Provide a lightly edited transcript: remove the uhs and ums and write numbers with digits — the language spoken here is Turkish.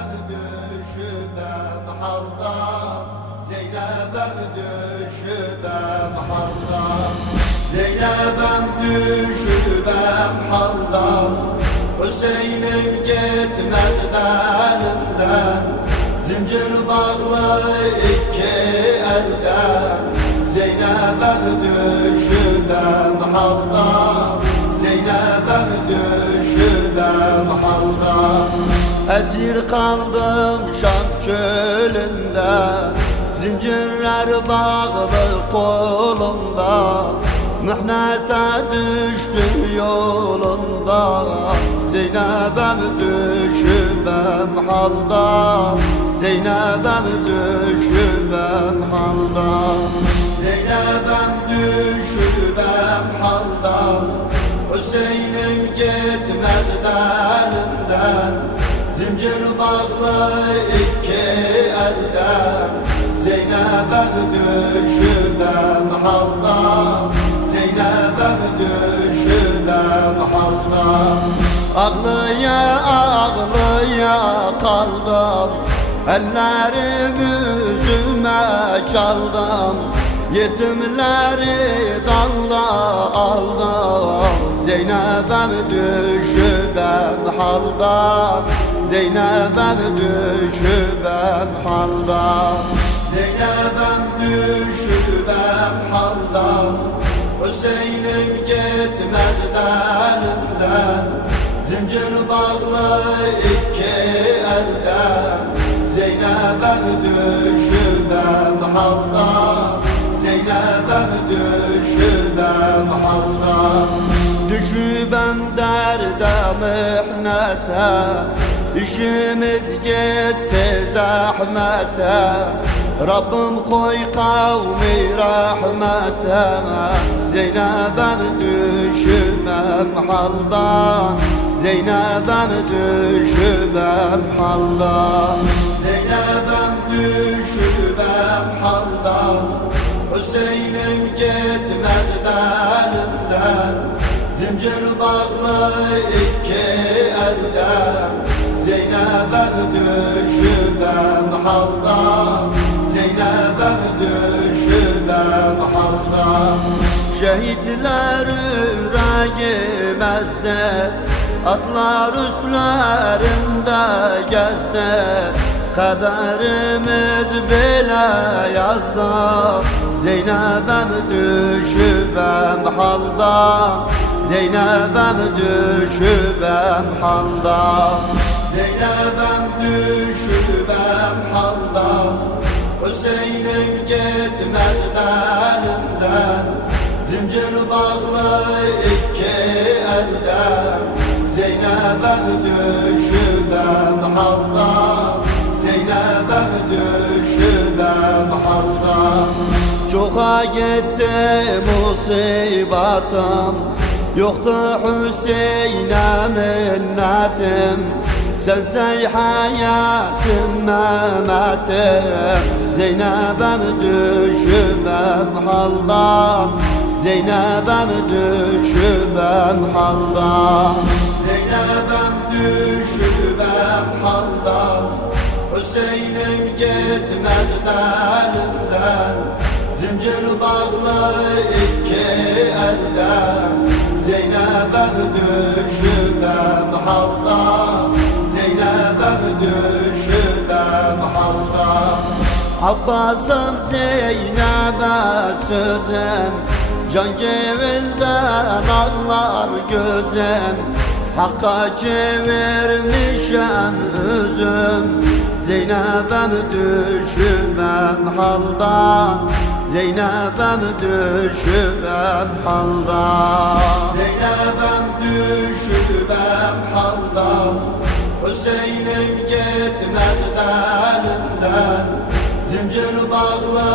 Zeynep'em düşübem halda, Zeynep'em düşübem halda, Zeynep'em düşübem halda. Hüseyin'im gitmez benimden, zincir bağlı iki elden. Zeynep'em düşübem halda, Zeynep'em düşübem halda. Esir kaldım Şam çölünde, zincirler bağlı kolumda. Mihnete düştüm yolunda, Zeynep'em düşübem halda, Zeynep'em düşübem halda. Zeynep'em düşübem halda, Hüseyin'im gitmez benimden, zincir bağlı iki elden. Zeynep'em düşübem halda, Zeynep'em düşübem halda. Ağlıya ağlıya kaldım, ellerim üzüme çaldım. Yetimleri dalla aldım, Zeynep'em düşübem halda, Zeynep'em düşübem halda. Zeynep'em düşübem halda, Hüseyin'im gitmez benimden, zincir bağlı iki elden. Zeynep'em düşübem halda, Zeynep'em düşübem halda. Düşübem derde mihnete, İşimiz gitti zahmete. Rabbim koy kavmi rahmete, Zeynep'em düşübem halda, Zeynep'em düşübem halda. Zeynep'em düşübem halda, Hüseyin'im gitmez benimden, zincir bağlı iki elden. Zeynep'em düşübem halda, Zeynep'em düşübem halda. Şehitler yüreğimizde, atlar üstlerinde gezdi. Kaderimiz bile yazdı, Zeynep'em düşübem halda, Zeynep'em düşübem halda. Zeynep'em düşübem halda, Hüseyin'im gitmez benimden, zincir bağlı iki elden. Zeynep'em düşübem halda, Zeynep'em düşübem halda. Çoka gitti musibatım, yoktu Hüseyin'e minnetim. Sensey hayatım memetim, Zeynep'em düşübem halda, Zeynep'em düşübem halda. Zeynep'em düşübem halda, Hüseyin'im gitmez benimden, zincir bağlı iki elden. Zeynep'em düşübem halda, Zeynep'em düşübem halda. Abbas'ım Zeynep'e sözüm, can gevilden ağlar gözüm. Hakka çevirmişem üzüm, Zeynep'em düşübem halda, Zeynep'em düşübem halda. Zeynep'em düşübem halda, Hüseyin'im gitmez benimden, zincir bağlı